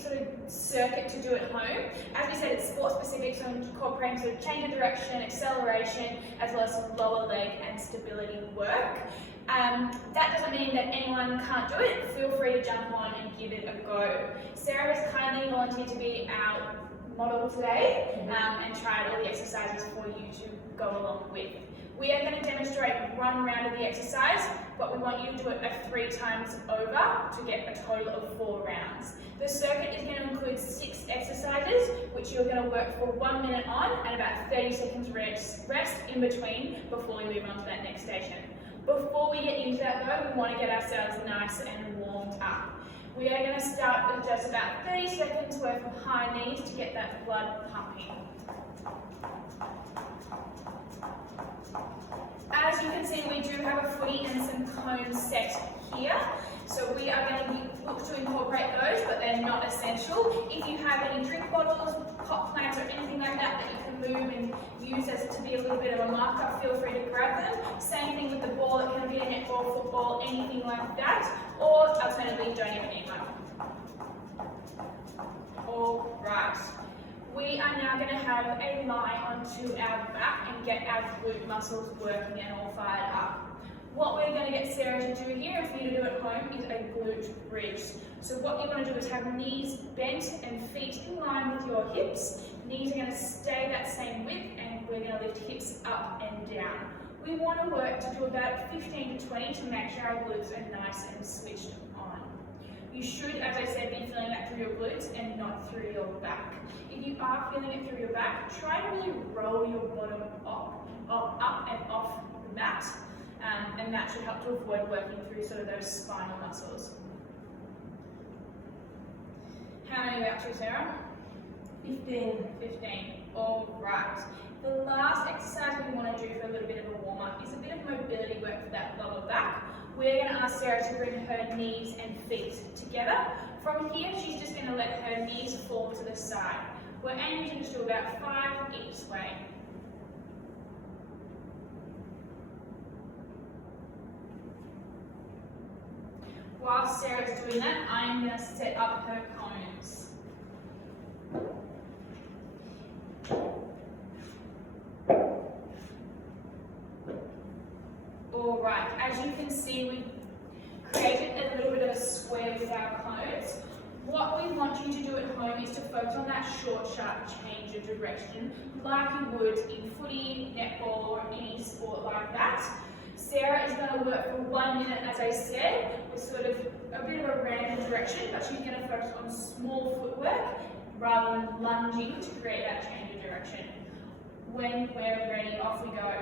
sort of circuit to do at home. As we said, it's sport specific, so incorporating sort of change of direction, acceleration, as well as some lower leg and stability work. That doesn't mean that anyone can't do it. Feel free to jump on and give it a go. Sarah has kindly volunteered to be our model today and try out all the exercises for you to go along with. We are going to demonstrate one round of the exercise, but we want you to do it 3 times over to get a total of 4 rounds. The circuit is going to include 6 exercises, which you're going to work for 1 minute on and about 30 seconds rest in between before we move on to that next station. Before we get into that though, we want to get ourselves nice and warmed up. We are going to start with just about 30 seconds worth of high knees to get that blood pumping. As you can see, we do have a footy and some cones set here. So we are going to look to incorporate those, but they're not essential. If you have any drink bottles, pot plants, or anything like that that you can move and use as to be a little bit of a marker, feel free to grab them. Same thing with the ball, it can be a netball, football, anything like that. Or alternatively, don't even need one. All right. We are now going to have a lie onto our back and get our glute muscles working and all fired up. What we're going to get Sarah to do here, and for you to do at home, is a glute bridge. So what you want to do is have knees bent and feet in line with your hips. Knees are going to stay that same width, and we're going to lift hips up and down. We want to work to do about 15 to 20 to make sure our glutes are nice and switched on. You should, as I said, be feeling that through your glutes and not through your back. If you are feeling it through your back, try to really roll your bottom up and off the mat, and that should help to avoid working through sort of those spinal muscles. How many are we up to, Sarah? 15. All right. The last exercise we want to do for a little bit of a warm-up is a bit of mobility work for that lower back. We're going to ask Sarah to bring her knees and feet together. From here, she's just going to let her knees fall to the side. We're aiming to just do about 5 each way. While Sarah's doing that, I'm going to set up her cones. All right, as you can see, we created a little bit of a square with our cones. What we want you to do at home is to focus on that short, sharp change of direction, like you would in footy, netball, or any sport like that. Sarah is going to work for 1 minute, as I said, with sort of a bit of a random direction, but she's going to focus on small footwork rather than lunging to create that change of direction. When we're ready, off we go.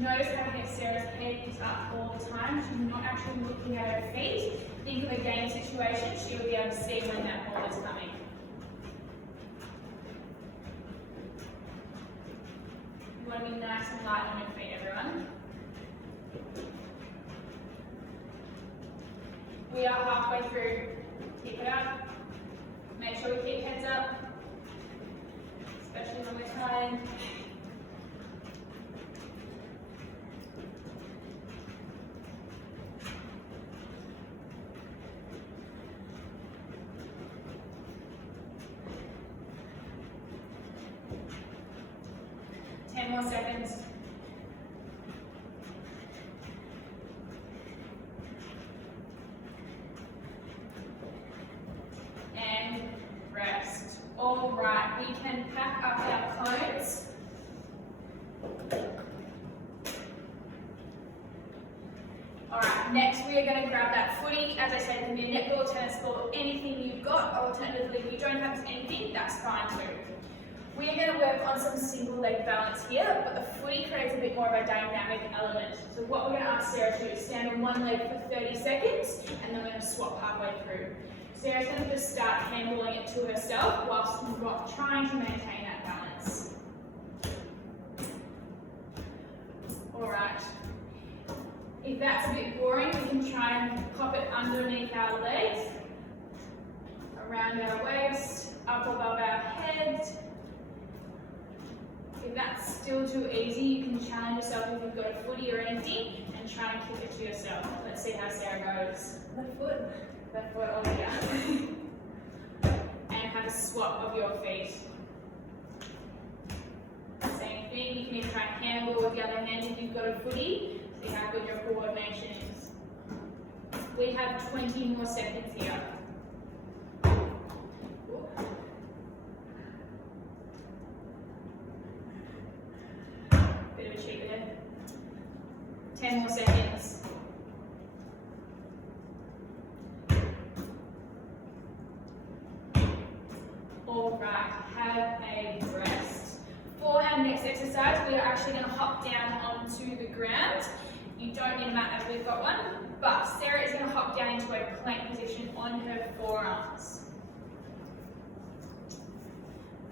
Notice how Sarah's head is up all the time. She's not actually looking at her feet. Think of a game situation, she will be able to see when that ball is coming. You want to be nice and light on your feet, everyone. We are halfway through. Keep it up. Make sure we keep heads up, especially when we're tired. More seconds. And rest. All right, we can pack up our cones. All right, next we are going to grab that footy. As I said, it can be a netball, tennis ball, anything you've got. Alternatively, if you don't have anything, that's fine too. We are going to work on some single leg balance here, but the footy creates a bit more of a dynamic element. So what we're going to ask Sarah to do is stand on one leg for 30 seconds, and then we're going to swap halfway through. Sarah's going to just start handling it to herself whilst trying to maintain that balance. All right. If that's a bit boring, we can try and pop it underneath our legs, around our waist, up above our head. If that's still too easy, you can challenge yourself if you've got a footy or anything and and try and kick it to yourself. Let's see how Sarah goes. Left foot over here. And have a swap of your feet. Same thing, you can even try and handle with the other hand if you've got a footy. See how good your coordination is. We have 20 more seconds here. Bit of a cheat there. 10 more seconds. All right, have a rest. For our next exercise, we are actually going to hop down onto the ground. You don't need a mat as we've got one, but Sarah is going to hop down into a plank position on her forearms.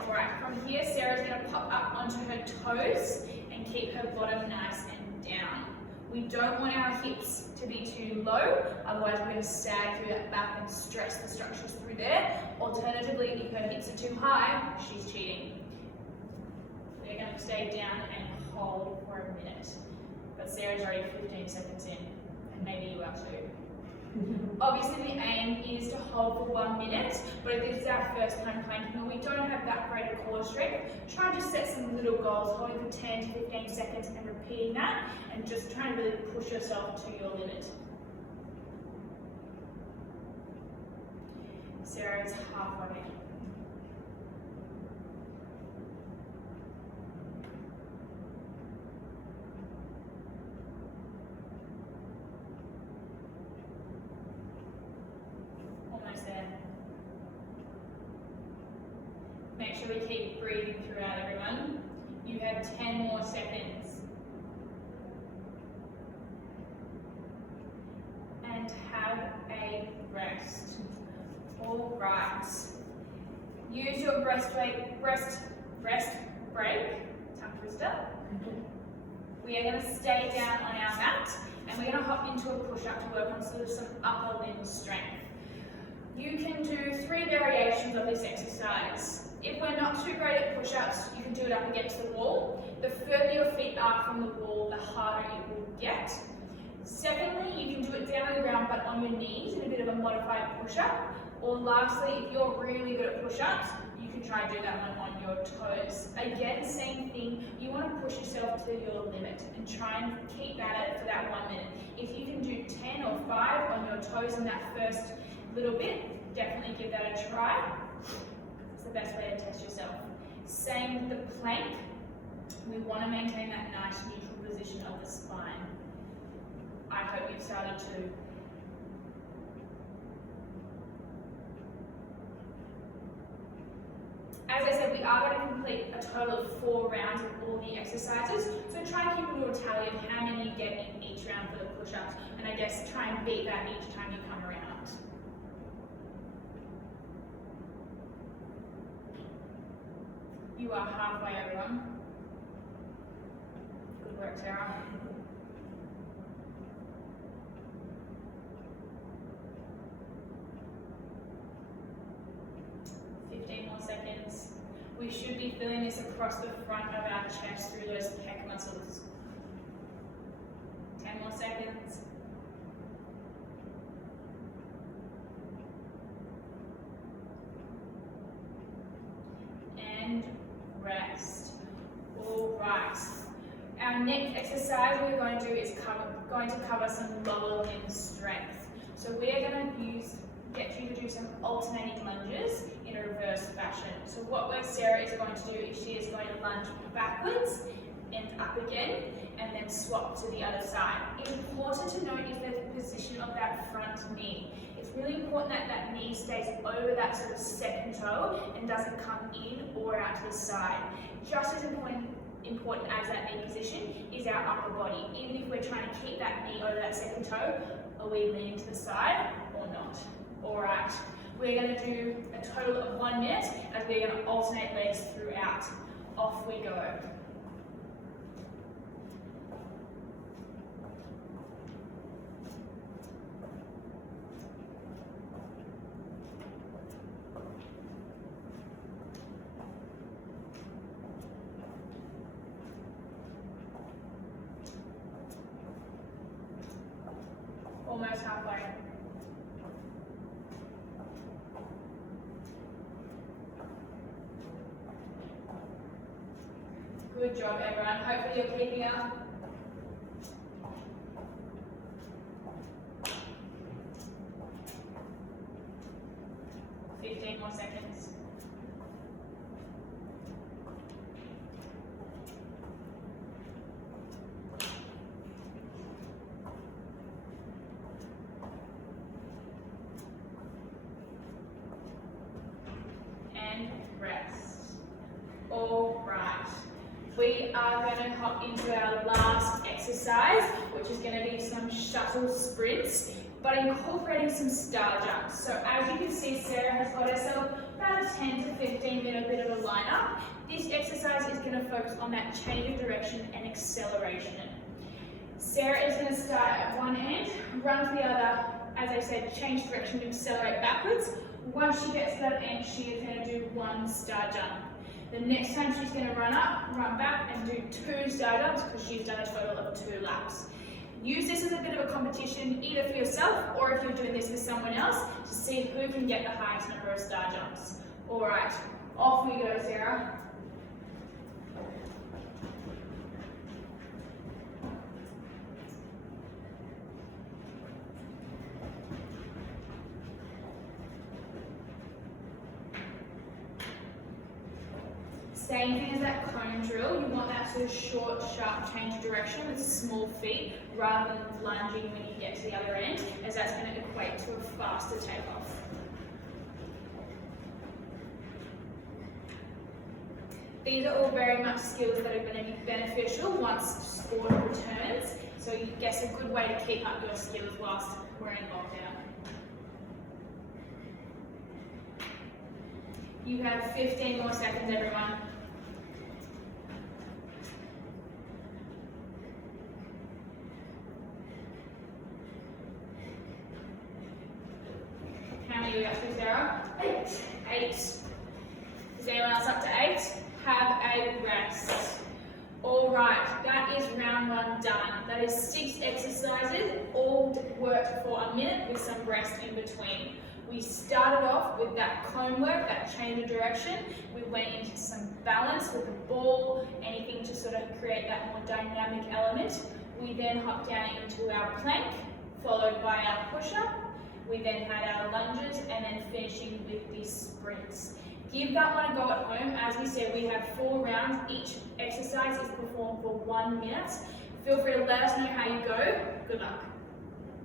Alright, from here, Sarah's going to pop up onto her toes and keep her bottom nice and down. We don't want our hips to be too low, otherwise we're going to sag through that back and stress the structures through there. Alternatively, if her hips are too high, she's cheating. We're going to stay down and hold for a minute. But Sarah's already 15 seconds in, and maybe you are too. Obviously the aim is to hold for 1 minute, but if this is our first time planking and we don't have that great a core strength, try and just set some little goals, holding for 10 to 15 seconds and repeating that, and just try and really push yourself to your limit. Sarah is halfway. Make sure we keep breathing throughout, everyone. You have 10 more seconds. And have a rest. All right. Use your breast break, tongue twister. We are going to stay down on our mat, and we're going to hop into a push-up to work on sort of some upper limb strength. You can do 3 variations of this exercise. If we're not too great at push-ups, you can do it up against the wall. The further your feet are from the wall, the harder it will get. Secondly, you can do it down on the ground but on your knees in a bit of a modified push-up. Or lastly, if you're really good at push-ups, you can try and do that one on your toes. Again, same thing, you want to push yourself to your limit and try and keep at it for that 1 minute. If you can do 10 or 5 on your toes in that first little bit, definitely give that a try. It's the best way to test yourself. Same with the plank. We want to maintain that nice neutral position of the spine. I hope you've started to. As I said, we are going to complete a total of 4 rounds of all the exercises, so try and keep a little tally of how many you get in each round for the push-ups, and I guess try and beat that each time you come around. You are halfway, everyone. Good work, Sarah. Seconds. We should be feeling this across the front of our chest through those pec muscles. 10 more seconds. And rest. All right. Our next exercise we're going to do is going to cover some lower limb strength. So we're going to get you to do some alternating lunges in a reverse fashion. So what Sarah is going to do is she is going to lunge backwards and up again, and then swap to the other side. Important to note is the position of that front knee. It's really important that that knee stays over that sort of second toe and doesn't come in or out to the side. Just as important as that knee position is our upper body. Even if we're trying to keep that knee over that second toe, are we leaning to the side or not? Alright, we're going to do a total of 1 minute as we're going to alternate legs throughout. Off we go. almost halfway. Good job, everyone. Hopefully you're keeping up. More seconds. And rest. All right. We are going to hop into our last exercise, which is going to be some shuttle sprints, but incorporating some star jumps. So as you can see, Sarah has got herself about a 10 to 15 minute bit of a lineup. This exercise is going to focus on that change of direction and acceleration. Sarah is going to start at one end, run to the other, as I said, change direction to accelerate backwards. Once she gets to that end, she is going to do one star jump. The next time she's going to run up, run back and do 2 star jumps because she's done a total of 2 laps. Use this as a bit of a competition either for yourself or if you're doing this with someone else to see who can get the highest number of star jumps. Alright, off we go, Sarah. Same thing as that cone drill, you want that sort of short, sharp change of direction with small feet rather than lunging when you get to the other end, as that's going to equate to a faster takeoff. These are all very much skills that are going to be beneficial once sport returns, so I guess a good way to keep up your skills whilst we're in lockdown. You have 15 more seconds, everyone. How many are you up to, Sarah? 8. 8. Is anyone else up to 8? Have a rest. Alright, that is round 1 done. That is 6 exercises, all worked for a minute with some rest in between. We started off with that cone work, that change of direction. We went into some balance with the ball, anything to sort of create that more dynamic element. We then hopped down into our plank, followed by our push-up. We then had our lunges, and then finishing with the sprints. Give that one a go at home. As we said, we have 4 rounds. Each exercise is performed for 1 minute. Feel free to let us know how you go. Good luck.